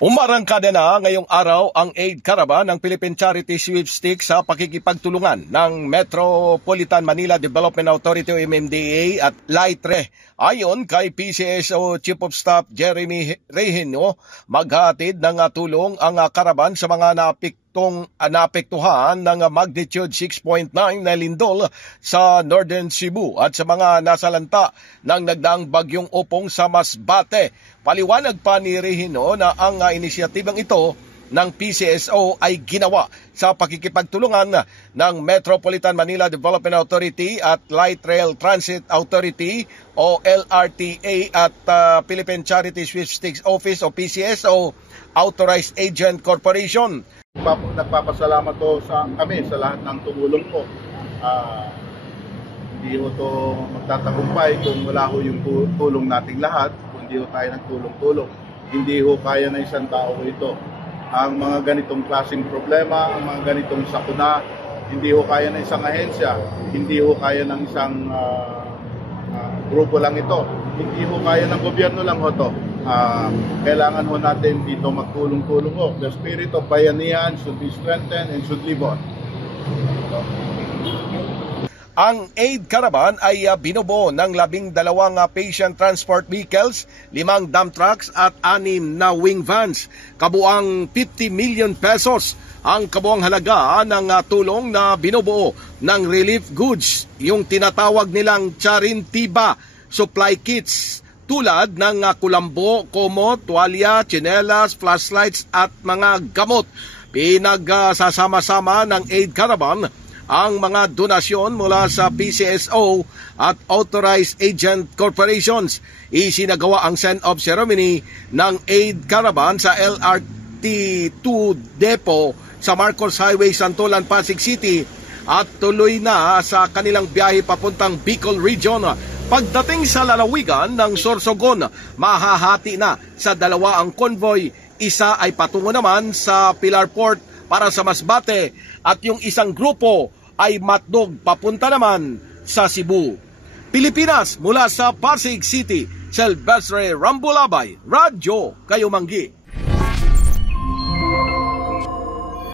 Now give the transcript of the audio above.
Umarangkada na ngayong araw ang Aid Caravan ng Philippine Charity Sweepstakes sa pakikipagtulungan ng Metropolitan Manila Development Authority o MMDA at LITRE. Ayon kay PCSO Chief of Staff Jeremy Rehino, maghatid ng tulong ang caravan sa mga naapektuhan ng magnitude 6.9 na lindol sa Northern Cebu at sa mga nasalanta ng nagdaang bagyong Opong sa Masbate. Paliwanag pa ni Rehino na ang inisyatibang ito ng PCSO ay ginawa sa pakikipagtulungan ng Metropolitan Manila Development Authority at Light Rail Transit Authority o LRTA at Philippine Charity Sweepstakes Office o PCSO Authorized Agent Corporation. Nagpapasalamat to sa kami sa lahat ng tumulong po. Hindi ho to magtatagumpay kung wala ho yung tulong nating lahat, kung hindi ho tayo nagtulong-tulong. Hindi ho kaya na isang tao ito. Ang mga ganitong klaseng problema, ang mga ganitong sakuna, hindi ho kaya ng isang ahensya, hindi ho kaya ng isang grupo lang ito. Hindi ho kaya ng gobyerno lang ho to. Kailangan ho natin dito magtulong-tulong ho. The spirit of bayanihan should be strengthened and should live on. Ang Aid Caravan ay binubuo ng 12 patient transport vehicles, 5 dump trucks at 6 na wing vans. Kabuang 50 million pesos ang kabuang halaga ng tulong na binubuo ng relief goods, yung tinatawag nilang Charintiba supply kits tulad ng kulambo, komot, tuwalya, tsinelas, flashlights at mga gamot. Pinagsasama-sama ng Aid Caravan ang mga donasyon mula sa PCSO at Authorized Agent Corporations. Isinagawa ang send-off ceremony ng Aid Caravan sa LRT2 Depot sa Marcos Highway, Santolan, Pasig City at tuloy na sa kanilang biyahe papuntang Bicol Region. Pagdating sa lalawigan ng Sorsogon, mahahati na sa 2 ang convoy. Isa ay patungo naman sa Pilar Port para sa Masbate at yung isang grupo ay matdog papunta naman sa Cebu. Pilipinas, mula sa Pasig City, Silvestre Rambulabay, Radyo Kayumanggi.